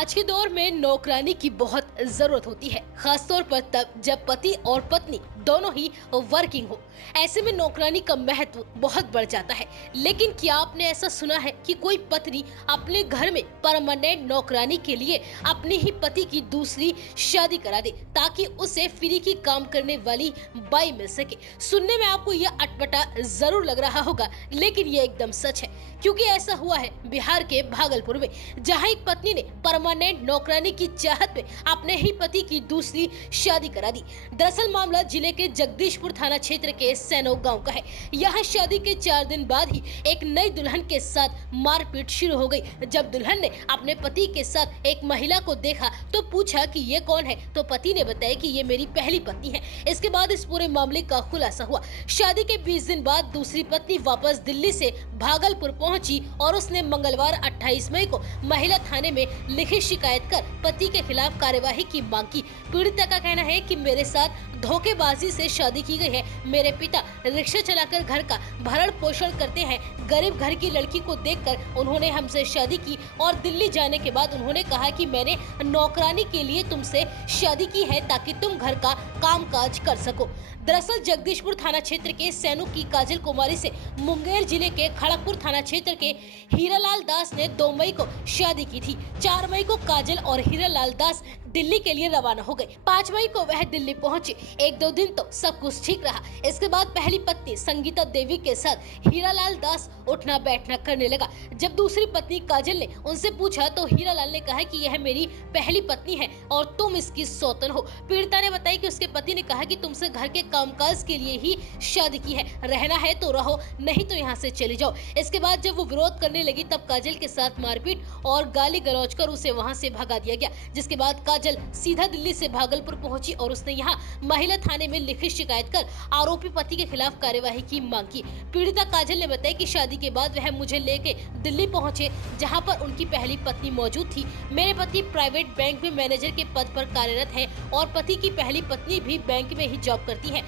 आज के दौर में नौकरानी की बहुत जरूरत होती है, खासतौर पर तब जब पति और पत्नी दोनों ही वर्किंग हो। ऐसे में नौकरानी का महत्व बहुत बढ़ जाता है। लेकिन क्या आपने ऐसा सुना है कि कोई पत्नी अपने घर में परमानेंट नौकरानी के लिए अपने ही पति की दूसरी शादी करा दे ताकि उसे फ्री की काम करने वाली बाई मिल सके। सुनने में आपको यह अटपटा जरूर लग रहा होगा, लेकिन ये एकदम सच है, क्योंकि ऐसा हुआ है बिहार के भागलपुर में, जहां एक पत्नी ने परमानेंट नौकरानी की चाहत में अपने ही पति की दूसरी शादी करा दी। दरअसल मामला जिले के जगदीशपुर थाना क्षेत्र के सैनो गांव का है। यहाँ शादी के 4 दिन बाद ही एक नई दुल्हन के साथ मारपीट शुरू हो गई। जब दुल्हन ने अपने पति के साथ एक महिला को देखा तो पूछा कि ये कौन है, तो पति ने बताया कि ये मेरी पहली पत्नी है। इसके बाद इस पूरे मामले का खुलासा हुआ। शादी के 20 दिन बाद दूसरी पत्नी वापस दिल्ली से भागलपुर पहुंची और उसने मंगलवार 28 मई को महिला थाने में लिखित शिकायत कर पति के खिलाफ कार्यवाही की मांग की। पीड़िता का कहना है कि मेरे साथ धोखेबाजी से शादी की गई है। मेरे पिता रिक्शा चलाकर घर का भरण पोषण करते हैं। गरीब घर की लड़की को देखकर उन्होंने हमसे शादी की और दिल्ली जाने के बाद उन्होंने कहा कि मैंने नौकरानी के लिए तुमसे शादी की है ताकि तुम घर का कामकाज कर सको। दरअसल जगदीशपुर थाना क्षेत्र के सैनु की काजल कुमारी से मुंगेर जिले के खड़गपुर थाना क्षेत्र के हीरालाल दास ने 2 मई को शादी की थी। 4 मई को काजल और हीरालाल दास दिल्ली के लिए रवाना हो गए। 5 मई को वह दिल्ली पहुंचे। 1-2 दिन तो सब कुछ ठीक रहा। इसके बाद पहली पत्नी संगीता देवी के साथ हीरालाल दास उठना बैठना करने लगा। जब दूसरी पत्नी काजल ने उनसे पूछा तो हीरालाल ने कहा कि यह मेरी पहली पत्नी है और तुम इसकी सौतन हो। पीड़िता ने बताया कि उसके पति ने कहा कि तुमसे घर के कामकाज के लिए ही शादी की है, रहना है तो रहो, नहीं तो यहाँ से चले जाओ। इसके बाद जब वो विरोध करने लगी तब काजल के साथ मारपीट और गाली गलौज कर उसे वहाँ से भगा दिया गया। जिसके बाद काजल सीधा दिल्ली से भागलपुर पहुंची और उसने यहाँ महिला थाने में लिखित शिकायत कर आरोपी पति के खिलाफ कार्यवाही की मांग की। पीड़िता काजल ने बताया कि शादी के बाद वह मुझे लेके दिल्ली पहुंचे, जहां पर उनकी पहली पत्नी मौजूद थी। मेरे पति प्राइवेट बैंक में मैनेजर के पद पर कार्यरत है और पति की पहली पत्नी भी बैंक में ही जॉब करती है।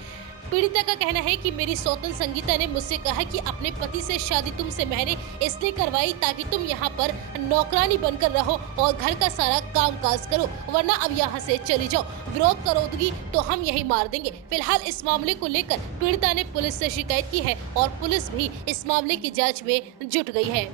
पीड़िता का कहना है कि मेरी सौतन संगीता ने मुझसे कहा कि अपने पति से शादी तुमसे मैंने इसलिए करवाई ताकि तुम यहाँ पर नौकरानी बनकर रहो और घर का सारा कामकाज करो, वरना अब यहाँ से चली जाओ। विरोध करोगी तो हम यही मार देंगे। फिलहाल इस मामले को लेकर पीड़िता ने पुलिस से शिकायत की है और पुलिस भी इस मामले की जाँच में जुट गई है।